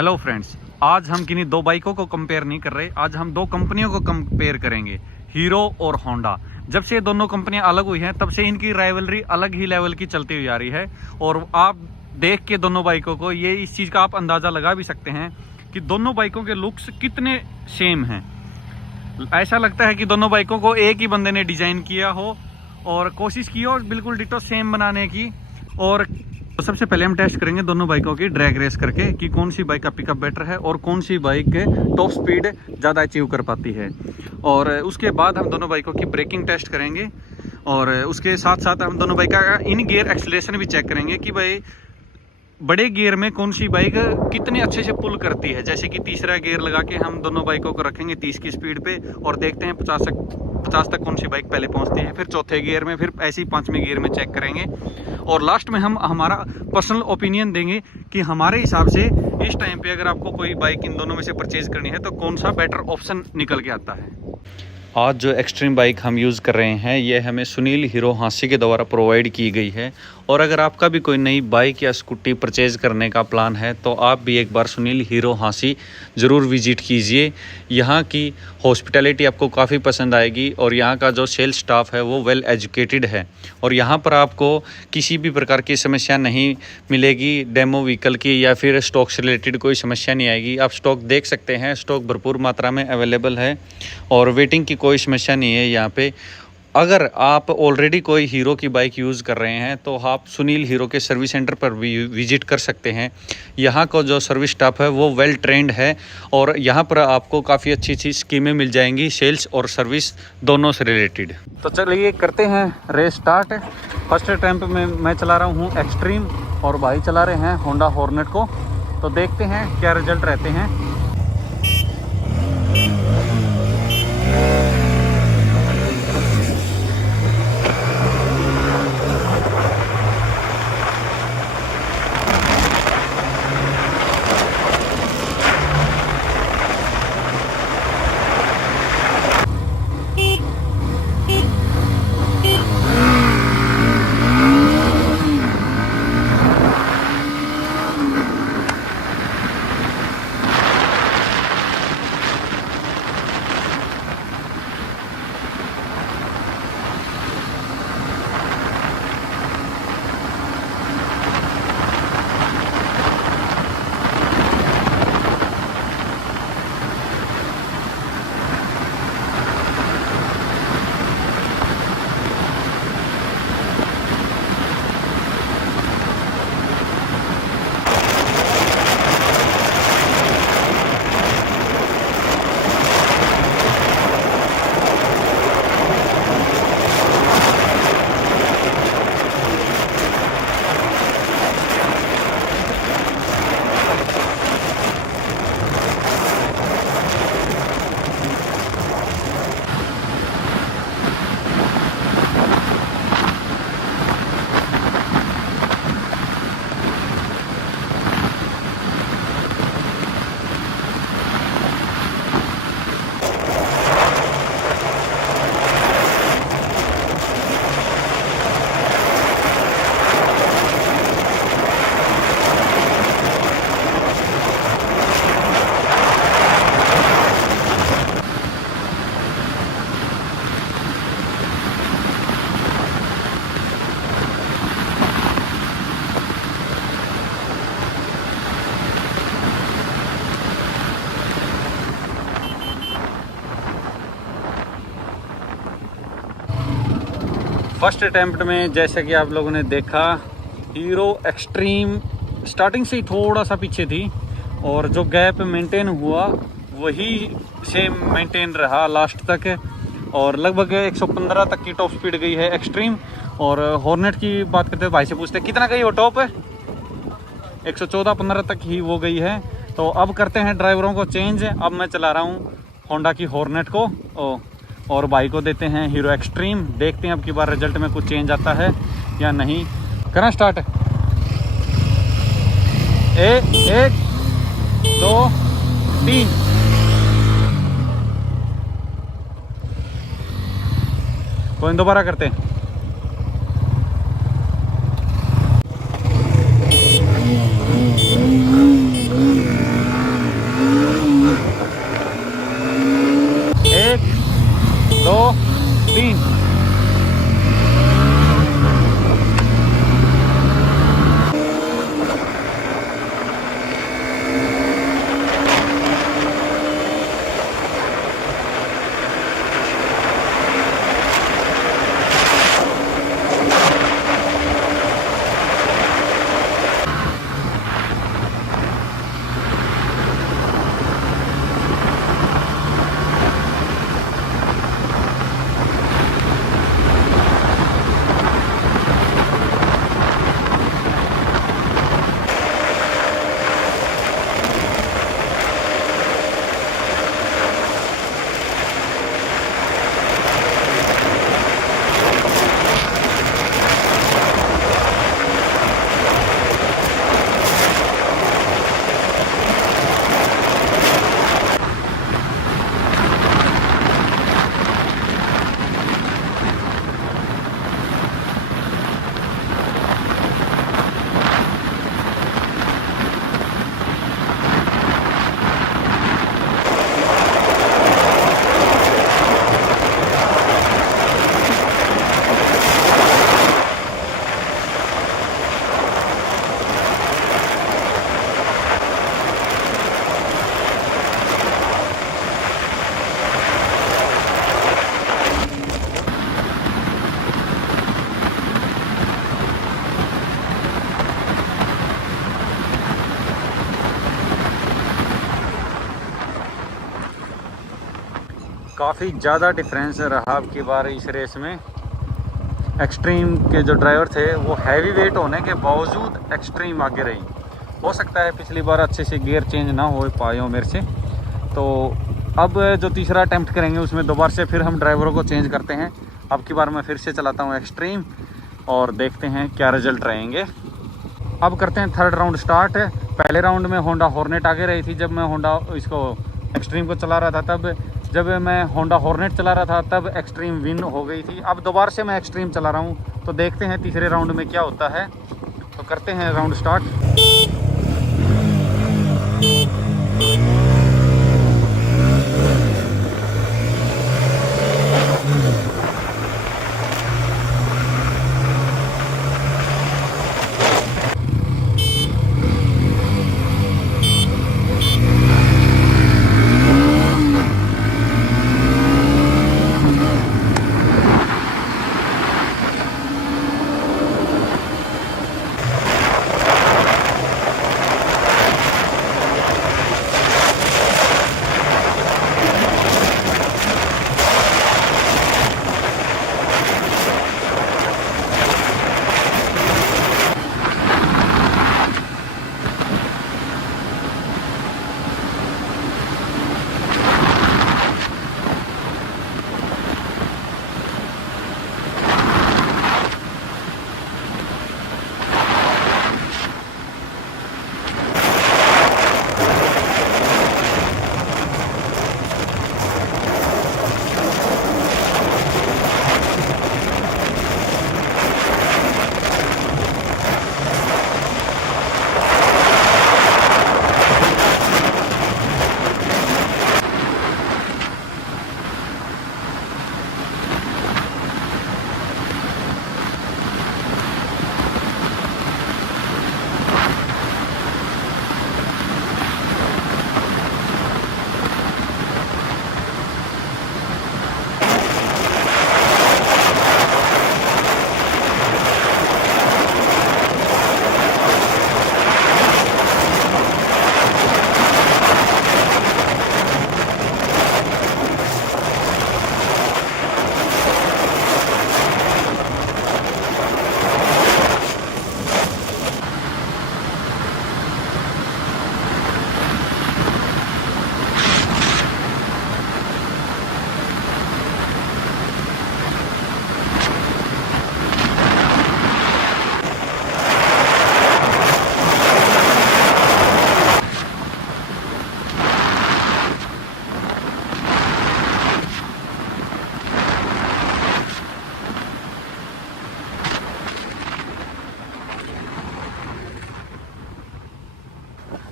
Hello friends, आज हम किन्हीं दो बाइकों को कंपेयर नहीं कर रहे। आज हम दो कंपनियों को कंपेयर करेंगे, हीरो और होंडा। जब से ये दोनों कंपनियां अलग हुई हैं तब से इनकी राइवलरी अलग ही लेवल की चलती हुई आ रही है। और आप देख के दोनों बाइकों को ये इस चीज़ का आप अंदाज़ा लगा भी सकते हैं कि दोनों बाइकों के लुक्स कितने सेम हैं। ऐसा लगता है कि दोनों बाइकों को एक ही बंदे ने डिज़ाइन किया हो और कोशिश की हो बिल्कुल डिटो सेम बनाने की। और तो सबसे पहले हम टेस्ट करेंगे दोनों बाइकों की ड्रैग रेस करके कि कौन सी बाइक का पिकअप बेटर है और कौन सी बाइक टॉप स्पीड ज़्यादा अचीव कर पाती है। और उसके बाद हम दोनों बाइकों की ब्रेकिंग टेस्ट करेंगे और उसके साथ साथ हम दोनों बाइक का इन गियर एक्सीलरेशन भी चेक करेंगे कि भाई बड़े गियर में कौन सी बाइक कितने अच्छे से पुल करती है। जैसे कि तीसरा गियर लगा के हम दोनों बाइकों को रखेंगे 30 की स्पीड पे और देखते हैं 50 तक कौन सी बाइक पहले पहुंचती है। फिर चौथे गियर में, फिर ऐसे ही पांचवें गियर में चेक करेंगे और लास्ट में हम हमारा पर्सनल ओपिनियन देंगे कि हमारे हिसाब से इस टाइम पे अगर आपको कोई बाइक इन दोनों में से परचेज करनी है तो कौन सा बेटर ऑप्शन निकल के आता है। आज जो एक्सट्रीम बाइक हम यूज़ कर रहे हैं ये हमें सुनील हीरो हांसी के द्वारा प्रोवाइड की गई है। और अगर आपका भी कोई नई बाइक या स्कूटी परचेज़ करने का प्लान है तो आप भी एक बार सुनील हीरो हांसी ज़रूर विजिट कीजिए। यहाँ की हॉस्पिटैलिटी आपको काफ़ी पसंद आएगी और यहाँ का जो सेल्स स्टाफ है वो वेल एजुकेटेड है और यहाँ पर आपको किसी भी प्रकार की समस्या नहीं मिलेगी। डेमो व्हीकल की या फिर स्टॉक से रिलेटेड कोई समस्या नहीं आएगी। आप स्टॉक देख सकते हैं, स्टॉक भरपूर मात्रा में अवेलेबल है और वेटिंग की कोई समस्या नहीं है यहाँ पे। अगर आप ऑलरेडी कोई हीरो की बाइक यूज़ कर रहे हैं तो आप सुनील हीरो के सर्विस सेंटर पर भी विजिट कर सकते हैं। यहाँ का जो सर्विस स्टाफ है वो वेल ट्रेंड है और यहाँ पर आपको काफ़ी अच्छी अच्छी स्कीमें मिल जाएंगी सेल्स और सर्विस दोनों से रिलेटेड। तो चलिए करते हैं रेस स्टार्ट। फर्स्ट अटैम्प्ट में मैं चला रहा हूँ एक्सट्रीम और भाई चला रहे हैं होंडा हॉर्नेट को। तो देखते हैं क्या रिजल्ट रहते हैं। फर्स्ट अटैम्प्ट में जैसा कि आप लोगों ने देखा हीरो एक्सट्रीम स्टार्टिंग से ही थोड़ा सा पीछे थी और जो गैप मेंटेन हुआ वही सेम मेंटेन रहा लास्ट तक और लगभग 115 तक की टॉप स्पीड गई है एक्सट्रीम। और हॉर्नेट की बात करते हैं, भाई से पूछते हैं कितना गई वो टॉप है। 114-15 तक ही वो गई है। तो अब करते हैं ड्राइवरों को चेंज। अब मैं चला रहा हूँ होंडा की हॉर्नेट को और भाई को देते हैं हीरो एक्सट्रीम। देखते हैं अब की बार रिजल्ट में कुछ चेंज आता है या नहीं। करें स्टार्ट। 1 2 3। कोई दोबारा करते हैं। काफ़ी ज़्यादा डिफरेंस रहा अब की बार इस रेस में। एक्सट्रीम के जो ड्राइवर थे वो हैवी वेट होने के बावजूद एक्सट्रीम आगे रही। हो सकता है पिछली बार अच्छे से गियर चेंज ना हो पाए हो मेरे से। तो अब जो तीसरा अटैम्प्ट करेंगे उसमें दोबारा से फिर हम ड्राइवरों को चेंज करते हैं। अब की बार मैं फिर से चलाता हूँ एक्सट्रीम और देखते हैं क्या रिजल्ट रहेंगे। अब करते हैं थर्ड राउंड स्टार्ट। पहले राउंड में होंडा हॉर्नेट आगे रही थी जब मैं होंडा इसको एक्सट्रीम को चला रहा था, तब जब मैं होंडा हॉर्नेट चला रहा था तब एक्सट्रीम विन हो गई थी। अब दोबारा से मैं एक्सट्रीम चला रहा हूँ, तो देखते हैं तीसरे राउंड में क्या होता है। तो करते हैं राउंड स्टार्ट।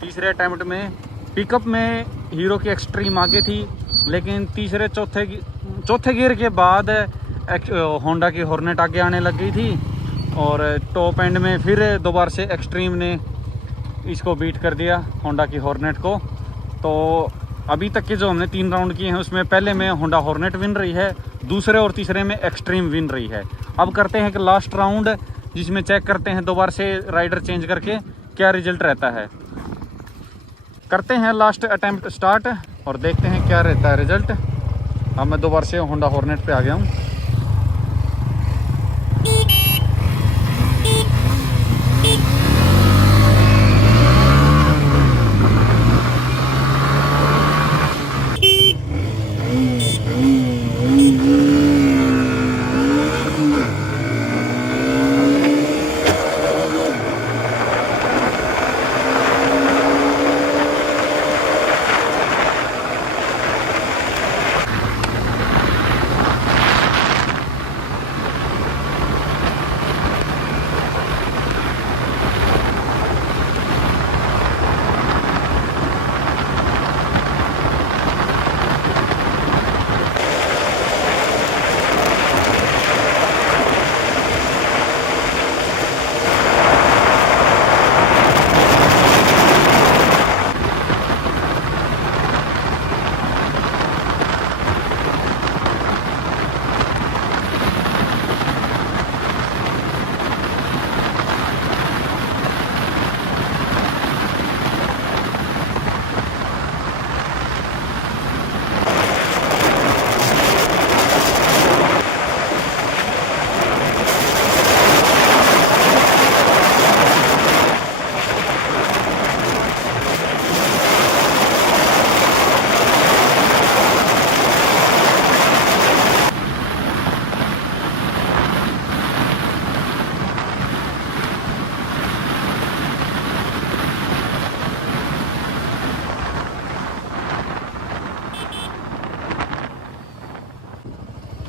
तीसरे अटैम्प्ट में पिकअप में हीरो की एक्सट्रीम आगे थी, लेकिन तीसरे चौथे गियर के बाद होंडा की हॉर्नेट आगे आने लग गई थी और टॉप एंड में फिर दोबारा से एक्सट्रीम ने इसको बीट कर दिया होंडा की हॉर्नेट को। तो अभी तक के जो हमने 3 राउंड किए हैं उसमें पहले में होंडा हॉर्नेट विन रही है, दूसरे और तीसरे में एक्सट्रीम विन रही है। अब करते हैं कि लास्ट राउंड जिसमें चेक करते हैं दोबारा से राइडर चेंज करके क्या रिजल्ट रहता है। करते हैं लास्ट अटेम्प्ट स्टार्ट और देखते हैं क्या रहता है रिजल्ट। अब मैं दोबारा से होंडा हॉर्नेट पे आ गया हूँ।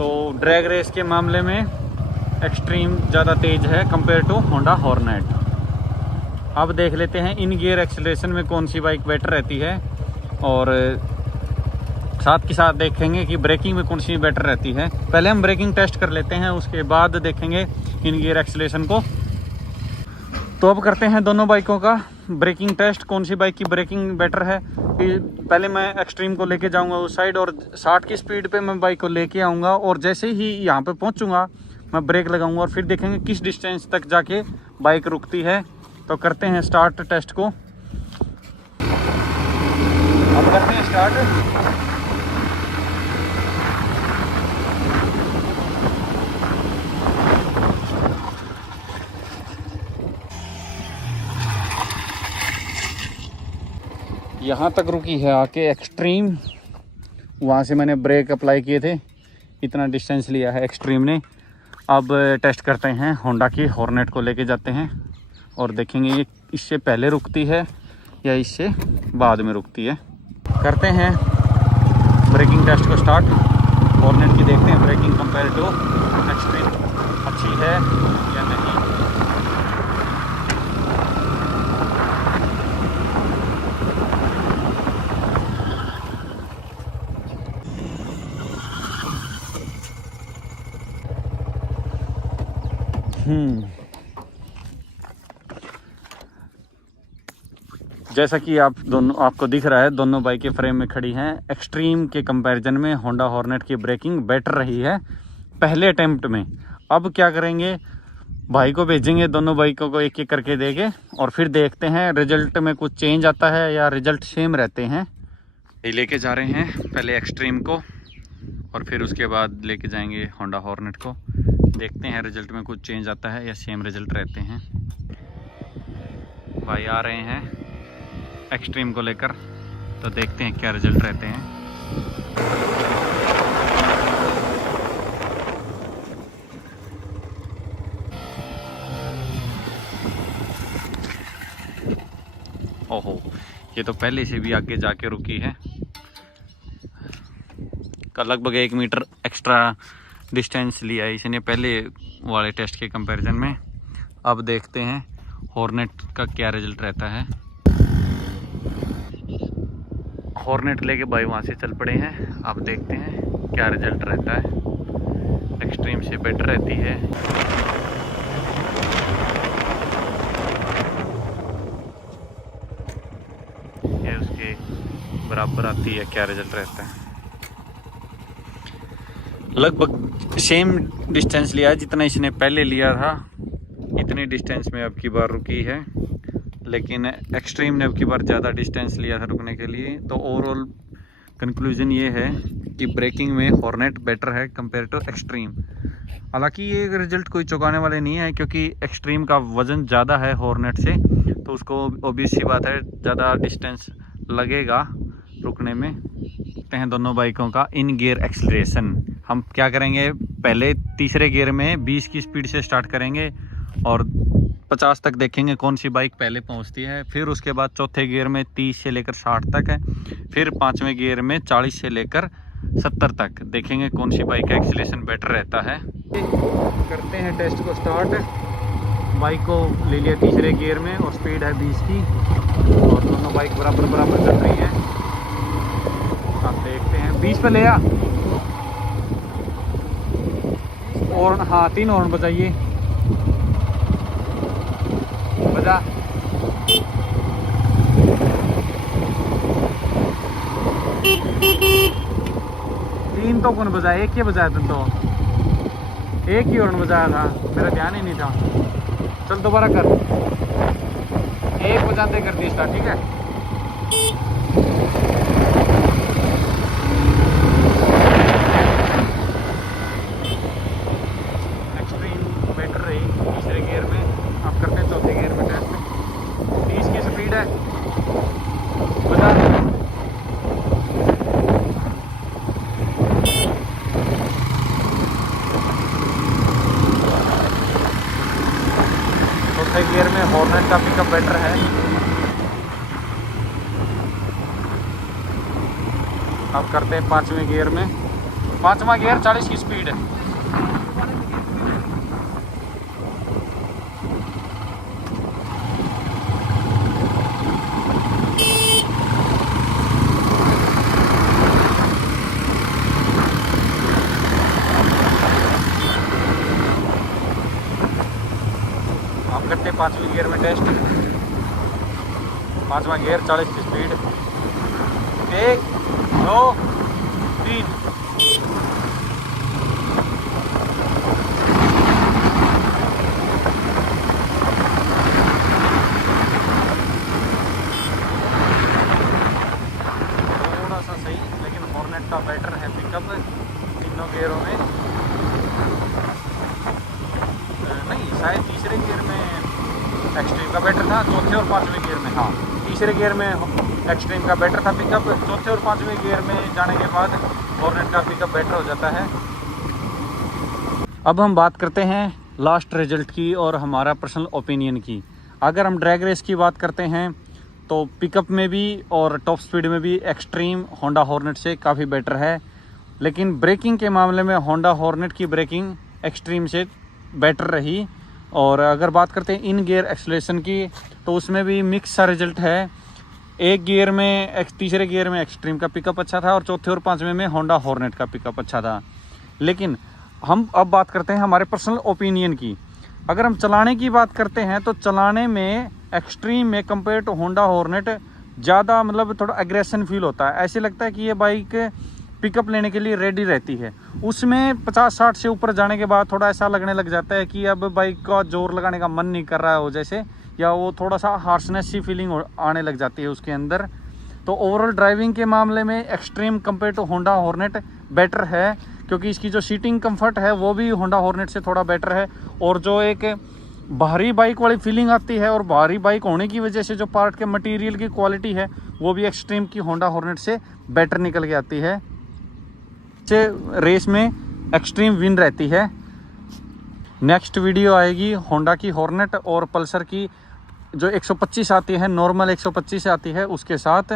तो ड्रैग रेस के मामले में एक्सट्रीम ज़्यादा तेज़ है कंपेयर टू होंडा हॉर्नेट। अब देख लेते हैं इन गियर एक्सेलरेशन में कौन सी बाइक बेटर रहती है, और साथ के साथ देखेंगे कि ब्रेकिंग में कौन सी बेटर रहती है। पहले हम ब्रेकिंग टेस्ट कर लेते हैं, उसके बाद देखेंगे इन गियर एक्सेलरेशन को। तो अब करते हैं दोनों बाइकों का ब्रेकिंग टेस्ट, कौन सी बाइक की ब्रेकिंग बेटर है। पहले मैं एक्सट्रीम को लेके जाऊंगा उस साइड और 60 की स्पीड पे मैं बाइक को लेके आऊँगा, और जैसे ही यहाँ पे पहुँचूँगा मैं ब्रेक लगाऊंगा और फिर देखेंगे किस डिस्टेंस तक जाके बाइक रुकती है। तो करते हैं स्टार्ट टेस्ट को। अब करते हैं स्टार्ट। यहाँ तक रुकी है आके एक्सट्रीम, वहाँ से मैंने ब्रेक अप्लाई किए थे, इतना डिस्टेंस लिया है एक्सट्रीम ने। अब टेस्ट करते हैं होंडा की हॉर्नेट को लेके जाते हैं और देखेंगे ये इससे पहले रुकती है या इससे बाद में रुकती है। करते हैं ब्रेकिंग टेस्ट को स्टार्ट। हॉर्नेट की देखते हैं ब्रेकिंग कंपेयर टू एक्सट्रीम अच्छी है या नहीं। जैसा कि आपको दिख रहा है, दोनों बाइकें फ्रेम में खड़ी हैं। एक्सट्रीम के कंपैरिजन में होंडा हॉर्नेट की ब्रेकिंग बेटर रही है पहले अटेम्प्ट में। अब क्या करेंगे, भाई को भेजेंगे, दोनों बाइकों को एक एक करके देंगे और फिर देखते हैं रिजल्ट में कुछ चेंज आता है या रिजल्ट सेम रहते हैं। ये लेके जा रहे हैं पहले एक्सट्रीम को और फिर उसके बाद लेके जाएंगे होंडा हॉर्नेट को। देखते हैं रिजल्ट में कुछ चेंज आता है या सेम रिजल्ट रहते हैं। भाई आ रहे हैं एक्सट्रीम को लेकर, तो देखते हैं क्या रिजल्ट रहते हैं। ओहो, ये तो पहले से भी आगे जाके रुकी है, का लगभग 1 मीटर एक्स्ट्रा डिस्टेंस लिया है इसने पहले वाले टेस्ट के कंपैरिजन में। अब देखते हैं हॉर्नेट का क्या रिजल्ट रहता है। हॉर्नेट लेके भाई वहाँ से चल पड़े हैं। अब देखते हैं क्या रिजल्ट रहता है। एक्सट्रीम से बेटर रहती है। ये उसके बराबर आती है, क्या रिजल्ट रहता है। लगभग सेम डिस्टेंस लिया जितना इसने पहले लिया था, इतनी डिस्टेंस में अब की बार रुकी है, लेकिन एक्सट्रीम ने अब की बार ज़्यादा डिस्टेंस लिया था रुकने के लिए। तो ओवरऑल कंक्लूजन ये है कि ब्रेकिंग में हॉर्नेट बेटर है कंपेयर टू एक्सट्रीम। हालांकि ये रिजल्ट कोई चौंकाने वाले नहीं है, क्योंकि एक्सट्रीम का वज़न ज़्यादा है हॉर्नेट से, तो उसको ऑब्वियस सी बात है ज़्यादा डिस्टेंस लगेगा रुकने में। देखते हैं दोनों बाइकों का इन गियर एक्सेलरेशन। हम क्या करेंगे, पहले तीसरे गियर में 20 की स्पीड से स्टार्ट करेंगे और 50 तक देखेंगे कौन सी बाइक पहले पहुंचती है। फिर उसके बाद चौथे गियर में 30 से लेकर 60 तक है। फिर पांचवें गियर में 40 से लेकर 70 तक देखेंगे कौन सी बाइक का एक्सीलरेशन बेटर रहता है। करते हैं टेस्ट को स्टार्ट। बाइक को ले लिया तीसरे गियर में और स्पीड है 20 की, और दोनों बाइक बराबर बराबर चल रही है। आप देखते हैं 20 पे ले आ, और हाँ 3 हॉर्न बजाइए, बजा। तीन तो कौन बजाया, एक ही बजाया तुम तो, एक ही हॉर्न बजाया था, मेरा ध्यान ही नहीं था। चल दोबारा कर, एक बजाते कर दी स्टार्ट, ठीक है। एक्सट्रीम बेटर रही तीसरे गियर में। अब करते हैं चौथे गियर में टेस्ट। 30 की स्पीड है, बजा। चौथे गियर में हॉर्नेट का पिकअप बेटर है। अब करते हैं पांचवें गियर में। 5वां गियर 40 की स्पीड है। आप करते 5वें गियर में टेस्ट। 5वां गियर 40 की स्पीड। 1 2 3। थोड़ा सा सही, लेकिन हॉर्नेट का बेटर है पिकअप तीनों गियरों में। नहीं, शायद तीसरे गियर में एक्सट्रीम का बेटर था, चौथे और 5वें गियर में। हाँ, तीसरे गियर में एक्सट्रीम का बेटर था पिकअप, चौथे और 5वें गियर में जाने के बाद हॉर्नेट का पिकअप बेटर हो जाता है। अब हम बात करते हैं लास्ट रिजल्ट की और हमारा पर्सनल ओपिनियन की। अगर हम ड्रैग रेस की बात करते हैं तो पिकअप में भी और टॉप स्पीड में भी एक्सट्रीम होंडा हॉर्नेट से काफ़ी बेटर है, लेकिन ब्रेकिंग के मामले में होंडा हॉर्नेट की ब्रेकिंग एक्सट्रीम से बेटर रही। और अगर बात करते हैं इन गियर एक्सेलरेशन की तो उसमें भी मिक्स सा रिजल्ट है। एक गियर में तीसरे गियर में एक्सट्रीम का पिकअप अच्छा था और चौथे और 5वें में होंडा हॉर्नेट का पिकअप अच्छा था। लेकिन हम अब बात करते हैं हमारे पर्सनल ओपिनियन की। अगर हम चलाने की बात करते हैं तो चलाने में एक्सट्रीम में कंपेयर टू होंडा हॉर्नेट ज़्यादा मतलब थोड़ा एग्रेशन फील होता है। ऐसे लगता है कि ये बाइक पिकअप लेने के लिए रेडी रहती है। उसमें 50-60 से ऊपर जाने के बाद थोड़ा ऐसा लगने लग जाता है कि अब बाइक का जोर लगाने का मन नहीं कर रहा हो जैसे, या वो थोड़ा सा हार्शनेस सी फीलिंग आने लग जाती है उसके अंदर। तो ओवरऑल ड्राइविंग के मामले में Xtreme compare to Honda Hornet better है, क्योंकि इसकी जो सीटिंग कंफर्ट है वो भी होंडा हॉर्नेट से थोड़ा बेटर है। और जो एक भारी बाइक वाली फीलिंग आती है और भारी बाइक होने की वजह से जो पार्ट के मटेरियल की क्वालिटी है वो भी एक्सट्रीम की होंडा हॉर्नेट से बेटर निकल के आती है। से रेस में एक्सट्रीम विन रहती है। नेक्स्ट वीडियो आएगी होंडा की हॉर्नेट और पल्सर की जो 125 आती है, नॉर्मल 125 आती है, उसके साथ।